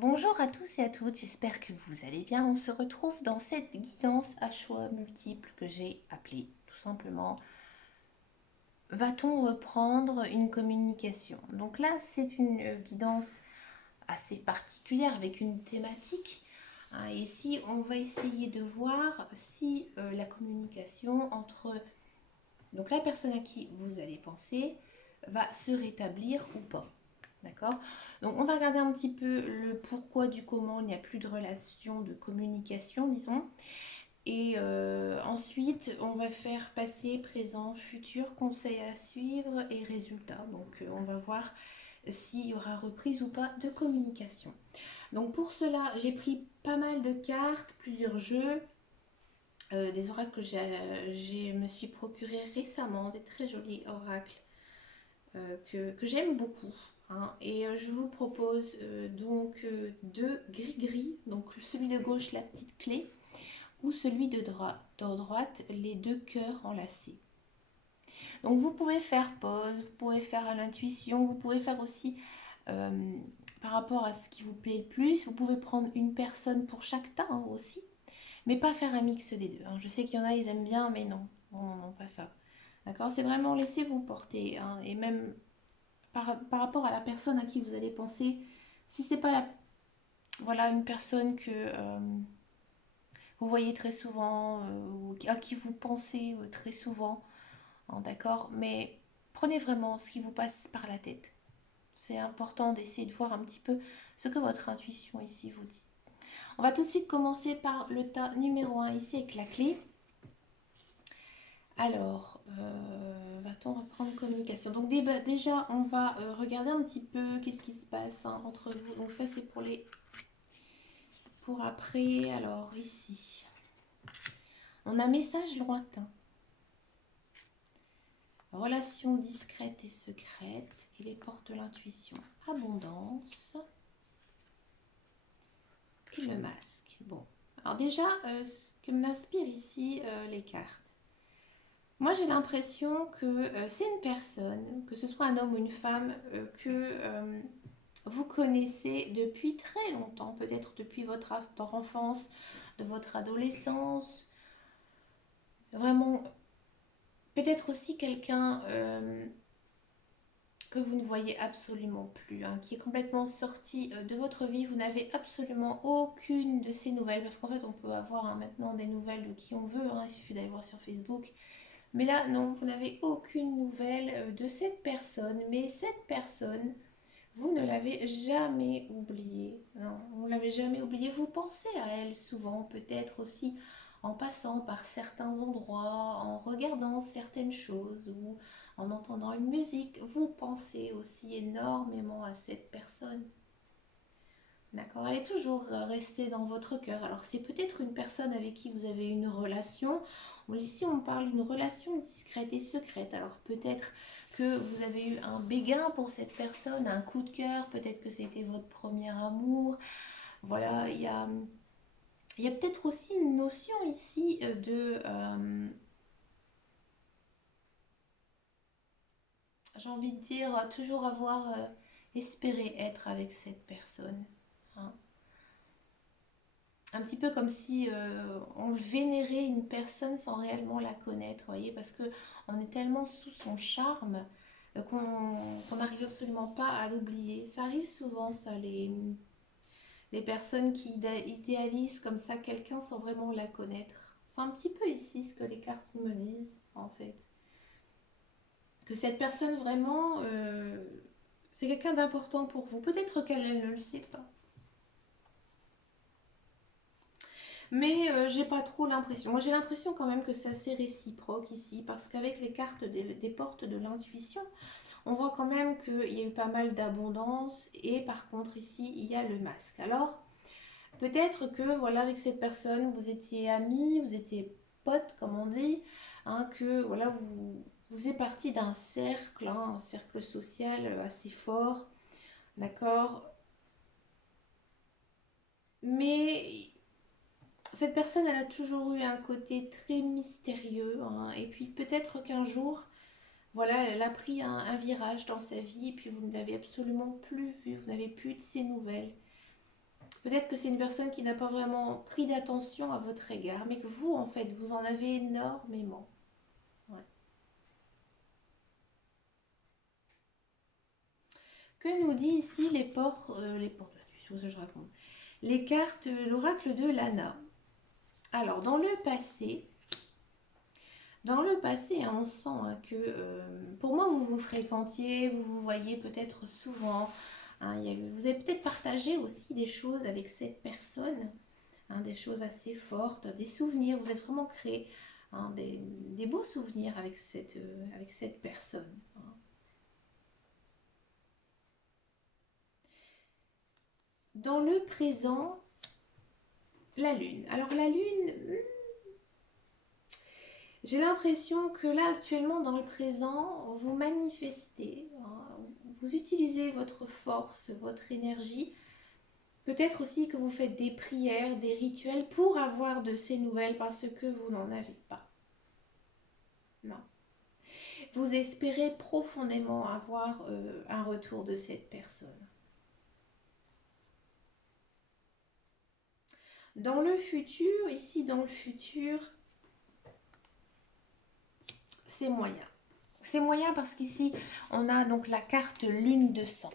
Bonjour à tous et à toutes, j'espère que vous allez bien. On se retrouve dans cette guidance à choix multiples que j'ai appelée tout simplement Va-t-on reprendre une communication? Donc là, c'est une guidance assez particulière avec une thématique. Et ici, on va essayer de voir si la communication entre donc la personne à qui vous allez penser va se rétablir ou pas. D'accord. Donc on va regarder un petit peu le pourquoi du comment il n'y a plus de relation de communication, disons. Et ensuite, on va faire passé, présent, futur, conseils à suivre et résultats. Donc on va voir s'il y aura reprise ou pas de communication. Donc pour cela, j'ai pris pas mal de cartes, plusieurs jeux, des oracles que me suis procuré récemment, des très jolis oracles que j'aime beaucoup. Hein. Et je vous propose deux gris-gris, donc celui de gauche la petite clé, ou celui de droite les deux cœurs enlacés. Donc vous pouvez faire pause, vous pouvez faire à l'intuition, vous pouvez faire aussi euh, par rapport à ce qui vous plaît le plus. Vous pouvez prendre une personne pour chaque temps aussi, mais pas faire un mix des deux. Hein. Je sais qu'il y en a, ils aiment bien, mais non, non, non, non, pas ça. D'accord. C'est vraiment laissez-vous porter. Hein. Et même par rapport à la personne à qui vous allez penser, si c'est pas voilà, une personne que vous voyez très souvent ou à qui vous pensez très souvent, hein, d'accord, mais prenez vraiment ce qui vous passe par la tête. C'est important d'essayer de voir un petit peu ce que votre intuition ici vous dit. On va tout de suite commencer par le tas numéro un ici avec la clé. Alors, va-t-on reprendre communication? Donc déjà, on va regarder un petit peu qu'est-ce qui se passe hein, entre vous. Donc ça, c'est pour après. Alors ici, on a message lointain, relation discrète et secrète, et les portes de l'intuition, abondance et le masque. Bon, alors déjà, ce que m'inspire ici les cartes. Moi, j'ai l'impression que c'est une personne, que ce soit un homme ou une femme, que vous connaissez depuis très longtemps, peut-être depuis votre enfance, de votre adolescence, vraiment, peut-être aussi quelqu'un que vous ne voyez absolument plus, hein, qui est complètement sorti de votre vie, vous n'avez absolument aucune de ces nouvelles, parce qu'en fait on peut avoir hein, maintenant des nouvelles de qui on veut, hein, il suffit d'aller voir sur Facebook, mais là non, vous n'avez aucune nouvelle de cette personne, mais cette personne, vous ne l'avez jamais oubliée, non, vous ne l'avez jamais oubliée, vous pensez à elle souvent, peut-être aussi en passant par certains endroits, en regardant certaines choses ou en entendant une musique, vous pensez aussi énormément à cette personne. D'accord, elle est toujours restée dans votre cœur. Alors c'est peut-être une personne avec qui vous avez une relation. Ici on parle d'une relation discrète et secrète. Alors peut-être que vous avez eu un béguin pour cette personne, un coup de cœur, peut-être que c'était votre premier amour. Voilà, il y a peut-être aussi une notion ici j'ai envie de dire, toujours avoir espéré être avec cette personne. Hein. Un petit peu comme si on vénérait une personne sans réellement la connaître, vous voyez, parce que on est tellement sous son charme qu'on n'arrive absolument pas à l'oublier. Ça arrive souvent, ça, les personnes qui idéalisent comme ça quelqu'un sans vraiment la connaître. C'est un petit peu ici ce que les cartes me disent, en fait. Que cette personne vraiment, c'est quelqu'un d'important pour vous. Peut-être qu'elle ne le sait pas. Mais j'ai pas trop l'impression. Moi j'ai l'impression quand même que c'est assez réciproque ici, parce qu'avec les cartes des portes de l'intuition, on voit quand même qu'il y a eu pas mal d'abondance, et par contre ici il y a le masque. Alors peut-être que voilà, avec cette personne vous étiez amis, vous étiez potes comme on dit, hein, que voilà vous êtes parti d'un cercle, hein, un cercle social assez fort, d'accord. Mais cette personne, elle a toujours eu un côté très mystérieux, hein, et puis peut-être qu'un jour, voilà, elle a pris un virage dans sa vie, et puis vous ne l'avez absolument plus vue, vous n'avez plus de ses nouvelles. Peut-être que c'est une personne qui n'a pas vraiment pris d'attention à votre égard, mais que vous, en fait, vous en avez énormément. Ouais. Que nous dit ici les portes, ce que je raconte. Les cartes, l'oracle de Lana. Alors, dans le passé, hein, on sent hein, que pour moi, vous vous fréquentiez, vous vous voyez peut-être souvent. Hein, vous avez peut-être partagé aussi des choses avec cette personne, hein, des choses assez fortes, des souvenirs. Vous êtes vraiment créé hein, des beaux souvenirs avec cette personne. Hein. Dans le présent, la lune. Alors la lune, j'ai l'impression que là, actuellement, dans le présent, vous manifestez, hein, vous utilisez votre force, votre énergie. Peut-être aussi que vous faites des prières, des rituels pour avoir de ces nouvelles parce que vous n'en avez pas. Non. Vous espérez profondément avoir un retour de cette personne. Dans le futur, ici dans le futur, c'est moyen. C'est moyen parce qu'ici, on a donc la carte lune de sang.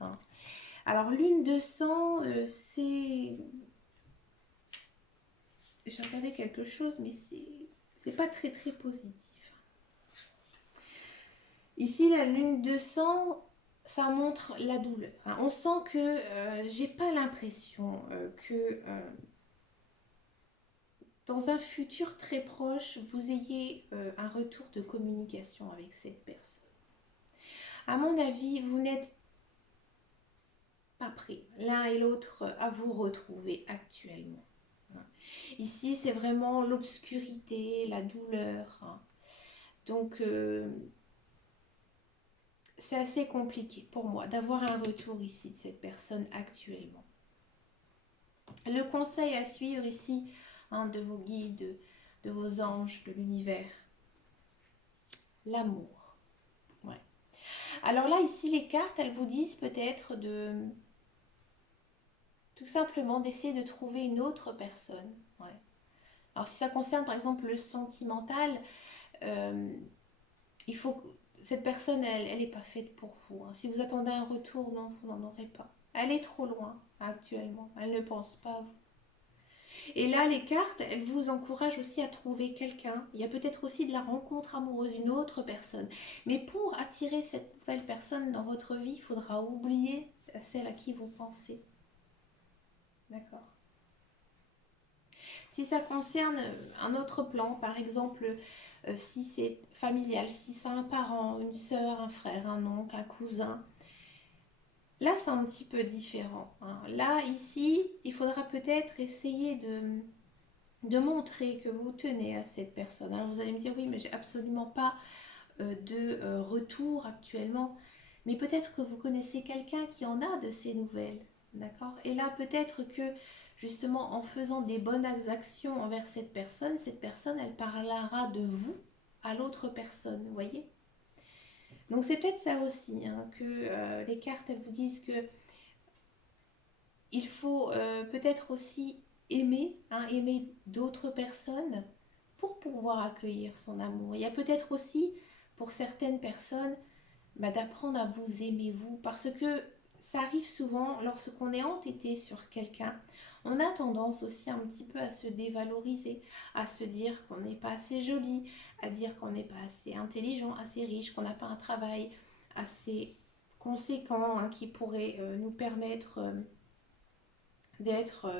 Hein. Alors, lune de sang, c'est... J'ai regardé quelque chose, mais c'est pas très très positif. Ici, la lune de sang, ça montre la douleur. Hein. On sent que j'ai pas l'impression que dans un futur très proche, vous ayez un retour de communication avec cette personne. À mon avis, vous n'êtes pas prêts l'un et l'autre à vous retrouver actuellement. Ici, c'est vraiment l'obscurité, la douleur. Hein. Donc, c'est assez compliqué pour moi d'avoir un retour ici de cette personne actuellement. Le conseil à suivre ici hein, de vos guides, de vos anges, de l'univers, l'amour. Ouais. Alors là, ici, les cartes, elles vous disent peut-être de tout simplement d'essayer de trouver une autre personne. Ouais. Alors si ça concerne par exemple le sentimental, euh, il faut que cette personne, elle n'est pas faite pour vous. Hein. Si vous attendez un retour, non, vous n'en aurez pas. Elle est trop loin actuellement. Elle ne pense pas à vous. Et là, les cartes, elles vous encouragent aussi à trouver quelqu'un. Il y a peut-être aussi de la rencontre amoureuse, une autre personne. Mais pour attirer cette nouvelle personne dans votre vie, il faudra oublier celle à qui vous pensez. D'accord. Si ça concerne un autre plan, par exemple, si c'est familial, si c'est un parent, une sœur, un frère, un oncle, un cousin, là c'est un petit peu différent. Hein. Là, ici, il faudra peut-être essayer de montrer que vous tenez à cette personne. Alors vous allez me dire, oui, mais j'ai absolument pas de retour actuellement. Mais peut-être que vous connaissez quelqu'un qui en a de ces nouvelles. D'accord. Et là, peut-être que justement en faisant des bonnes actions envers cette personne, elle parlera de vous à l'autre personne. Vous voyez. Donc c'est peut-être ça aussi, hein, que les cartes, elles vous disent que il faut peut-être aussi aimer, hein, aimer d'autres personnes pour pouvoir accueillir son amour. Il y a peut-être aussi, pour certaines personnes, bah, d'apprendre à vous aimer vous. Parce que ça arrive souvent lorsqu'on est entêté sur quelqu'un. On a tendance aussi un petit peu à se dévaloriser, à se dire qu'on n'est pas assez joli, à dire qu'on n'est pas assez intelligent, assez riche, qu'on n'a pas un travail assez conséquent hein, qui pourrait nous permettre d'être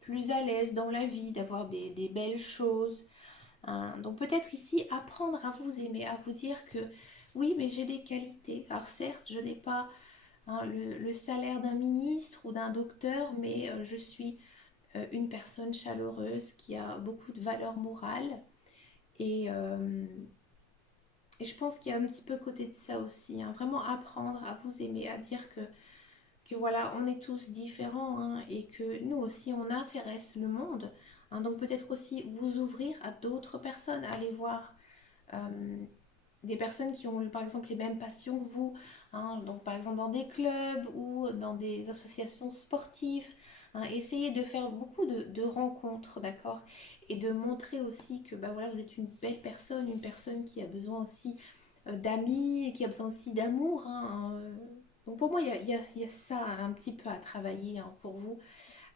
plus à l'aise dans la vie, d'avoir des belles choses. Hein. Donc peut-être ici apprendre à vous aimer, à vous dire que oui, mais j'ai des qualités. Alors certes, je n'ai pas hein, le salaire d'un ministre ou d'un docteur, mais je suis une personne chaleureuse qui a beaucoup de valeur morale. Et, euh, et je pense qu'il y a un petit peu côté de ça aussi. Hein. Vraiment apprendre à vous aimer, à dire que voilà, on est tous différents hein, et que nous aussi, on intéresse le monde. Hein. Donc peut-être aussi vous ouvrir à d'autres personnes, aller voir des personnes qui ont par exemple les mêmes passions que vous, hein, donc par exemple dans des clubs ou dans des associations sportives, hein. Essayez de faire beaucoup de rencontres, d'accord? Et de montrer aussi que bah, voilà, vous êtes une belle personne, une personne qui a besoin aussi d'amis, et qui a besoin aussi d'amour, hein. Donc pour moi, il y a ça un petit peu à travailler, hein, pour vous,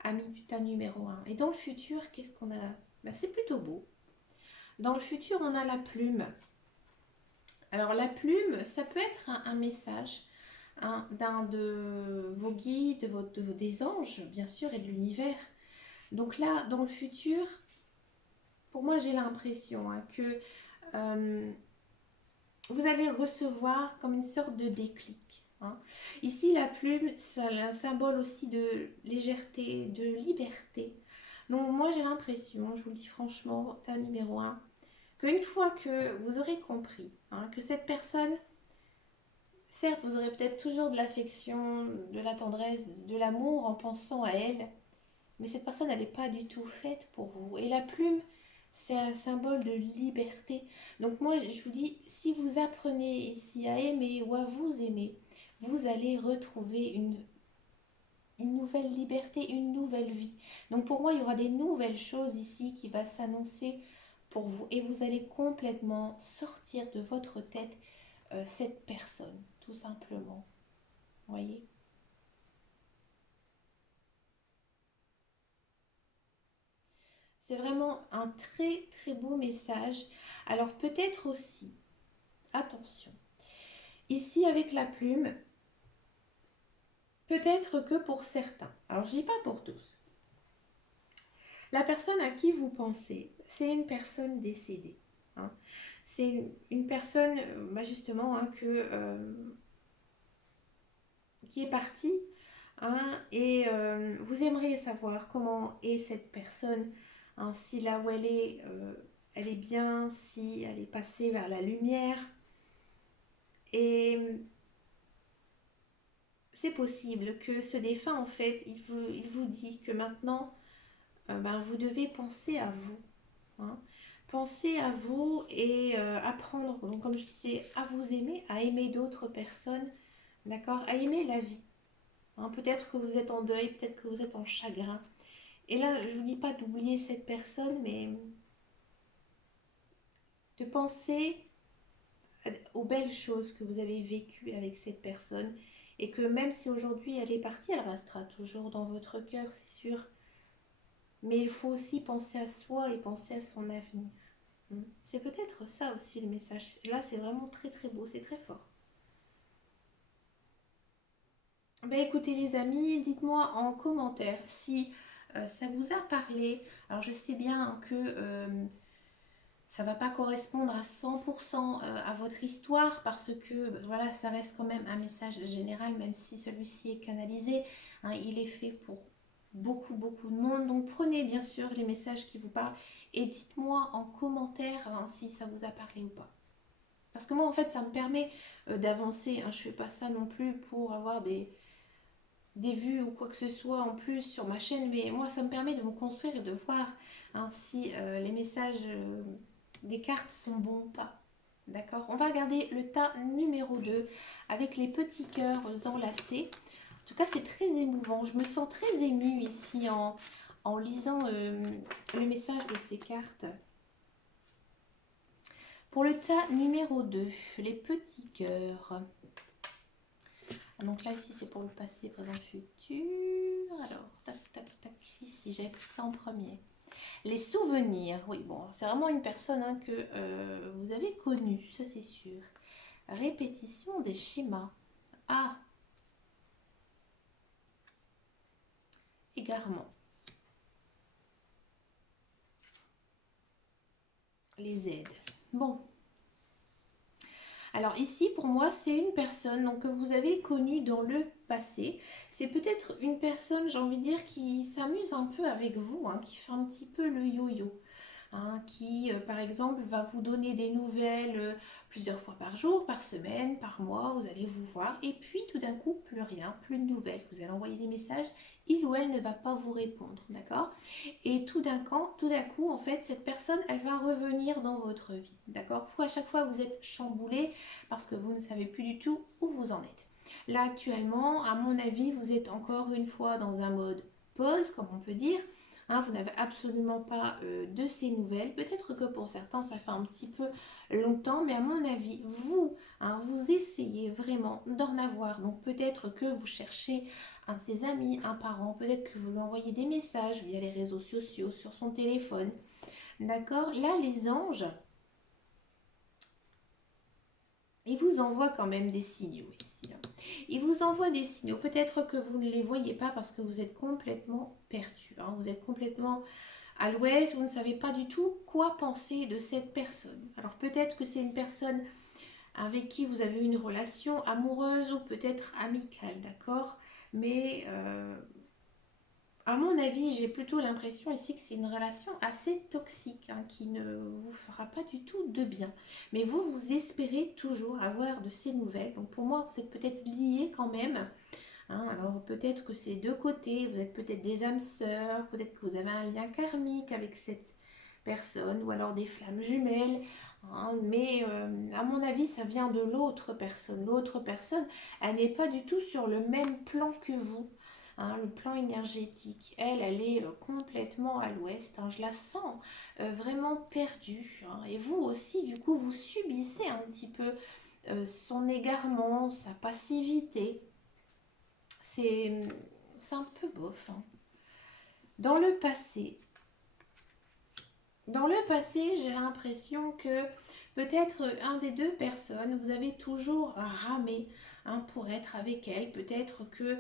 ami putain numéro un. Et dans le futur, qu'est-ce qu'on a? Bah, c'est plutôt beau. Dans le futur, on a la plume. Alors la plume, ça peut être un message, hein, d'un de vos guides, des anges, bien sûr, et de l'univers. Donc là, dans le futur, pour moi, j'ai l'impression, hein, que euh, vous allez recevoir comme une sorte de déclic, hein. Ici, la plume, c'est un symbole aussi de légèreté, de liberté. Donc moi, j'ai l'impression, je vous le dis franchement, tas numéro un, qu'une fois que vous aurez compris, hein, que cette personne, certes, vous aurez peut-être toujours de l'affection, de la tendresse, de l'amour en pensant à elle, mais cette personne, elle n'est pas du tout faite pour vous. Et la plume, c'est un symbole de liberté. Donc moi, je vous dis, si vous apprenez ici à aimer ou à vous aimer, vous allez retrouver une nouvelle liberté, une nouvelle vie. Donc pour moi, il y aura des nouvelles choses ici qui vont s'annoncer pour vous. Et vous allez complètement sortir de votre tête cette personne, tout simplement. Vous voyez? C'est vraiment un très très beau message. Alors peut-être aussi, attention, ici avec la plume, peut-être que pour certains, alors je dis pas pour tous, la personne à qui vous pensez, c'est une personne décédée, hein. C'est une personne, bah justement, hein, qui est partie, hein, et vous aimeriez savoir comment est cette personne, hein, si là où elle est bien, si elle est passée vers la lumière. Et c'est possible que ce défunt, en fait, il vous dit que maintenant, ben, vous devez penser à vous, hein. Pensez à vous et apprendre, donc comme je disais, à vous aimer, à aimer d'autres personnes, d'accord? À aimer la vie, hein. Peut-être que vous êtes en deuil, peut-être que vous êtes en chagrin. Et là, je ne vous dis pas d'oublier cette personne, mais de penser aux belles choses que vous avez vécues avec cette personne. Et que même si aujourd'hui elle est partie, elle restera toujours dans votre cœur, c'est sûr. Mais il faut aussi penser à soi et penser à son avenir. C'est peut-être ça aussi le message. Là, c'est vraiment très très beau, c'est très fort. Ben écoutez les amis, dites-moi en commentaire si ça vous a parlé. Alors je sais bien que ça va pas correspondre à 100% à votre histoire parce que voilà, ça reste quand même un message général, même si celui-ci est canalisé, hein, il est fait pour beaucoup de monde. Donc prenez bien sûr les messages qui vous parlent et dites-moi en commentaire, hein, si ça vous a parlé ou pas. Parce que moi en fait ça me permet d'avancer, hein. Je fais pas ça non plus pour avoir des vues ou quoi que ce soit en plus sur ma chaîne, mais moi ça me permet de me construire et de voir, hein, si les messages des cartes sont bons ou pas. D'accord? On va regarder le tas numéro 2 avec les petits cœurs enlacés. En tout cas, c'est très émouvant. Je me sens très émue ici en lisant le message de ces cartes. Pour le tas numéro 2, les petits cœurs. Donc là, ici, c'est pour le passé, présent, futur. Alors, tac, tac, tac, ici, j'avais pris ça en premier. Les souvenirs, oui, bon, c'est vraiment une personne, hein, que vous avez connue, ça c'est sûr. Répétition des schémas. Ah, égarement. Les aides. Bon. Alors ici, pour moi, c'est une personne donc, que vous avez connue dans le passé. C'est peut-être une personne, j'ai envie de dire, qui s'amuse un peu avec vous, hein, qui fait un petit peu le yo-yo. Hein, qui, par exemple, va vous donner des nouvelles plusieurs fois par jour, par semaine, par mois, vous allez vous voir, et puis tout d'un coup, plus rien, plus de nouvelles. Vous allez envoyer des messages, il ou elle ne va pas vous répondre, d'accord? Et tout d'un coup, en fait, cette personne, elle va revenir dans votre vie, d'accord? À chaque fois, vous êtes chamboulé parce que vous ne savez plus du tout où vous en êtes. Là, actuellement, à mon avis, vous êtes encore une fois dans un mode pause, comme on peut dire. Hein, vous n'avez absolument pas de ces nouvelles. Peut-être que pour certains, ça fait un petit peu longtemps, mais à mon avis, vous, hein, vous essayez vraiment d'en avoir. Donc peut-être que vous cherchez un de ses amis, un parent, peut-être que vous lui envoyez des messages via les réseaux sociaux, sur son téléphone. D'accord? Là, les anges, ils vous envoient quand même des signaux ici. Hein. Ils vous envoient des signaux. Peut-être que vous ne les voyez pas parce que vous êtes complètement perdu. Hein. Vous êtes complètement à l'ouest. Vous ne savez pas du tout quoi penser de cette personne. Alors peut-être que c'est une personne avec qui vous avez une relation amoureuse ou peut-être amicale, d'accord? Mais à mon avis, j'ai plutôt l'impression ici que c'est une relation assez toxique, hein, qui ne vous fera pas du tout de bien. Mais vous, vous espérez toujours avoir de ces nouvelles. Donc pour moi, vous êtes peut-être liés quand même. Hein. Alors peut-être que c'est deux côtés, vous êtes peut-être des âmes sœurs, peut-être que vous avez un lien karmique avec cette personne, ou alors des flammes jumelles. Hein. Mais à mon avis, ça vient de l'autre personne. L'autre personne, elle n'est pas du tout sur le même plan que vous. Hein, le plan énergétique, elle est complètement à l'ouest. Hein, je la sens vraiment perdue. Hein, et vous aussi, du coup, vous subissez un petit peu son égarement, sa passivité. C'est un peu bof. Hein. Dans le passé, j'ai l'impression que peut-être un des deux personnes, vous avez toujours ramé, hein, pour être avec elle. Peut-être que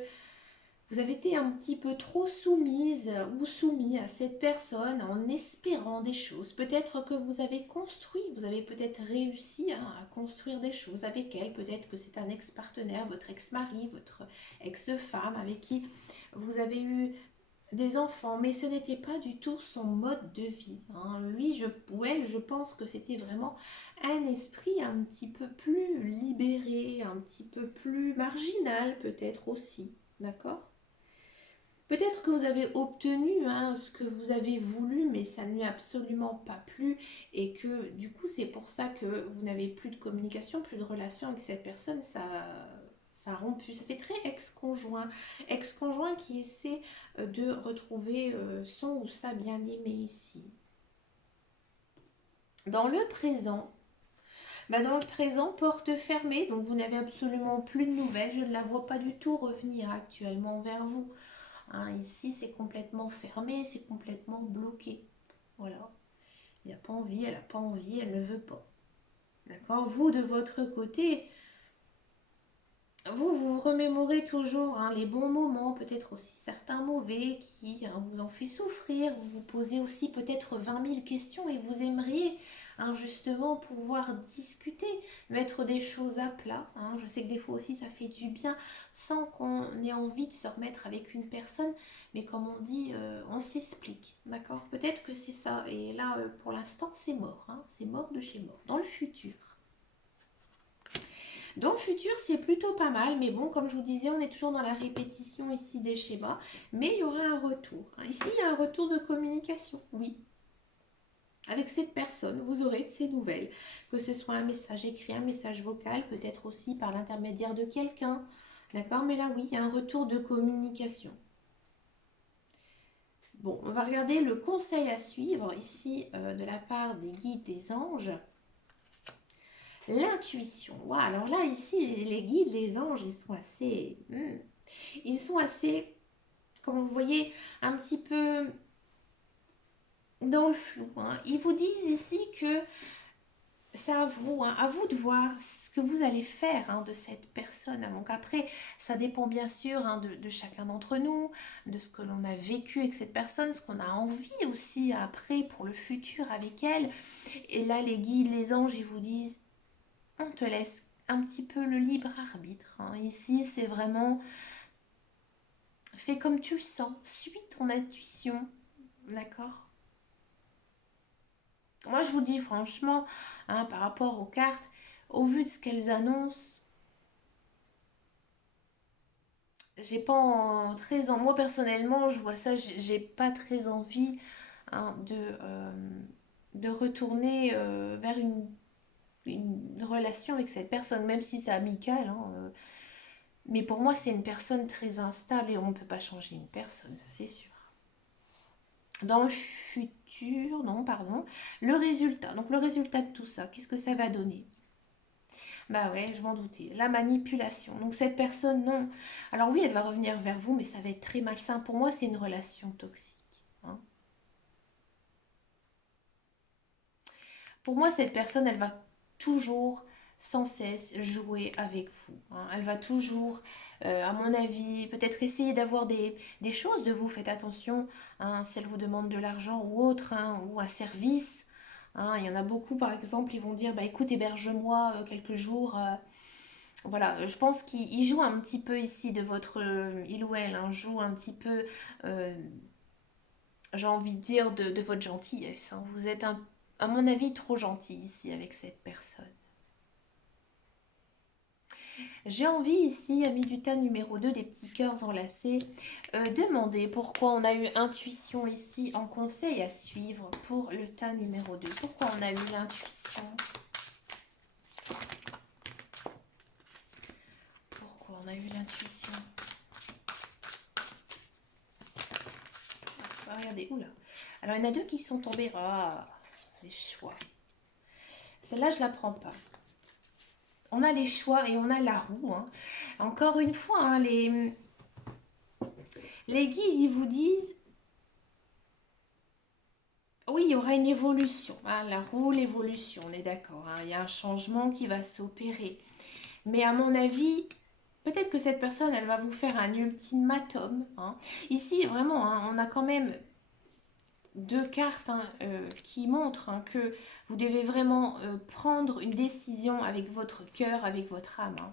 vous avez été un petit peu trop soumise ou soumis à cette personne en espérant des choses. Peut-être que vous avez construit, vous avez peut-être réussi, hein, à construire des choses avec elle. Peut-être que c'est un ex-partenaire, votre ex-mari, votre ex-femme avec qui vous avez eu des enfants, mais ce n'était pas du tout son mode de vie. Hein. Lui, ou elle, je pense que c'était vraiment un esprit un petit peu plus libéré, un petit peu plus marginal peut-être aussi. D'accord? Peut-être que vous avez obtenu, hein, ce que vous avez voulu, mais ça ne lui a absolument pas plu et que du coup c'est pour ça que vous n'avez plus de communication, plus de relation avec cette personne, ça a rompu. Ça fait très ex-conjoint, ex-conjoint qui essaie de retrouver son ou sa bien-aimée ici. Dans le présent, porte fermée, donc vous n'avez absolument plus de nouvelles, je ne la vois pas du tout revenir actuellement vers vous. Hein, ici, c'est complètement fermé, c'est complètement bloqué. Voilà. Il n'a pas envie, elle n'a pas envie, elle ne veut pas. D'accord? Vous, de votre côté, vous remémorez toujours, hein, les bons moments, peut-être aussi certains mauvais qui, hein, vous en fait souffrir. Vous vous posez aussi peut-être 20 000 questions et vous aimeriez, hein, justement pouvoir discuter, mettre des choses à plat. Hein. Je sais que des fois aussi ça fait du bien sans qu'on ait envie de se remettre avec une personne, mais comme on dit, on s'explique. D'accord? Peut-être que c'est ça. Et là, pour l'instant, c'est mort. Hein. C'est mort de chez mort. Dans le futur. Dans le futur, c'est plutôt pas mal, mais bon, comme je vous disais, on est toujours dans la répétition ici des schémas, mais il y aura un retour. Ici, il y a un retour de communication, oui. Avec cette personne, vous aurez de ces nouvelles, que ce soit un message écrit, un message vocal, peut-être aussi par l'intermédiaire de quelqu'un, d'accord? Mais là, oui, il y a un retour de communication. Bon, on va regarder le conseil à suivre ici de la part des guides des anges. L'intuition. Wow, alors là, ici, les guides, les anges, ils sont assez, comme vous voyez, un petit peu dans le flou. Hein. Ils vous disent ici que c'est à vous de voir ce que vous allez faire, hein, de cette personne. Donc après, ça dépend bien sûr, hein, de chacun d'entre nous, de ce que l'on a vécu avec cette personne, ce qu'on a envie aussi après pour le futur avec elle. Et là, les guides, les anges, ils vous disent, on te laisse un petit peu le libre arbitre. Hein. Ici, c'est vraiment fais comme tu le sens, suis ton intuition, d'accord? Moi, je vous dis franchement, hein, par rapport aux cartes, au vu de ce qu'elles annoncent, j'ai pas très en moi personnellement, je vois ça, j'ai pas très envie, hein, de retourner vers une relation avec cette personne, même si c'est amical. Hein, mais pour moi, c'est une personne très instable et on ne peut pas changer une personne, ça c'est sûr. dans le futur, non, pardon, le résultat. Donc le résultat de tout ça, qu'est-ce que ça va donner? Bah ouais, je m'en doutais. La manipulation. Donc cette personne, non. Alors oui, elle va revenir vers vous, mais ça va être très malsain. Pour moi, c'est une relation toxique, hein. Pour moi, cette personne, elle va toujours, sans cesse, jouer avec vous, hein. Elle va toujours, à mon avis, peut-être essayer d'avoir des choses de vous. Faites attention, hein, si elle vous demande de l'argent ou autre, hein, ou un service, hein. Il y en a beaucoup, par exemple, ils vont dire, bah écoute, héberge-moi quelques jours. Voilà, je pense qu'il joue un petit peu ici de votre... il ou elle, hein, joue un petit peu, euh, j'ai envie de dire, de votre gentillesse, hein. Vous êtes, à mon avis, trop gentil ici avec cette personne. J'ai envie ici, ami du tas numéro 2 des petits cœurs enlacés, demander pourquoi on a eu intuition ici en conseil à suivre pour le tas numéro 2. Pourquoi on a eu l'intuition? Pourquoi on a eu l'intuition? Regardez, oula. Alors, il y en a deux qui sont tombés. Ah, les choix. Celle-là, je la prends pas. On a les choix et on a la roue, hein. Encore une fois, hein, les guides, ils vous disent, oui, il y aura une évolution, hein, la roue, l'évolution, on est d'accord, hein. Il y a un changement qui va s'opérer. Mais à mon avis, peut-être que cette personne, elle va vous faire un ultimatum, hein. Ici, vraiment, hein, on a quand même deux cartes, hein, qui montrent, hein, que vous devez vraiment prendre une décision avec votre cœur, avec votre âme, hein.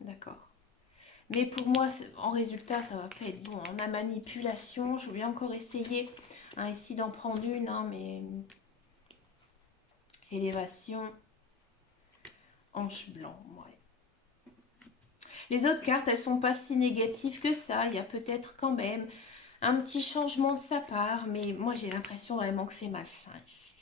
D'accord. Mais pour moi, en résultat, ça va pas être bon, hein. La manipulation, je vais encore essayer, hein, ici d'en prendre une, hein, mais élévation, ange blanc, ouais. Les autres cartes, elles sont pas si négatives que ça. Il y a peut-être quand même un petit changement de sa part, mais moi j'ai l'impression vraiment que c'est malsain ici.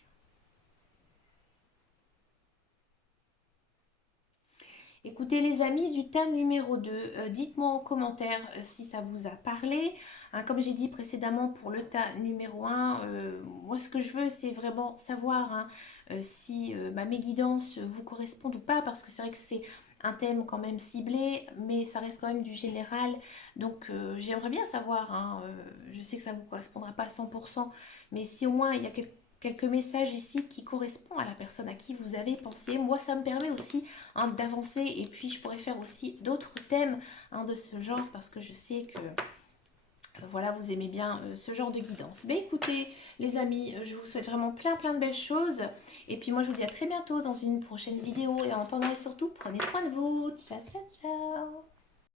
Écoutez les amis du tas numéro 2, dites-moi en commentaire si ça vous a parlé. Hein, comme j'ai dit précédemment pour le tas numéro 1, moi ce que je veux c'est vraiment savoir, hein, si mes guidances vous correspondent ou pas, parce que c'est vrai que c'est un thème quand même ciblé, mais ça reste quand même du général. Donc j'aimerais bien savoir, hein, je sais que ça ne vous correspondra pas à 100%, mais si au moins il y a quelques messages ici qui correspondent à la personne à qui vous avez pensé, moi ça me permet aussi, hein, d'avancer, et puis je pourrais faire aussi d'autres thèmes, hein, de ce genre, parce que je sais que voilà, vous aimez bien ce genre de guidance. Mais écoutez les amis, je vous souhaite vraiment plein de belles choses, et puis moi je vous dis à très bientôt dans une prochaine vidéo, et en attendant et surtout prenez soin de vous. Ciao ciao ciao.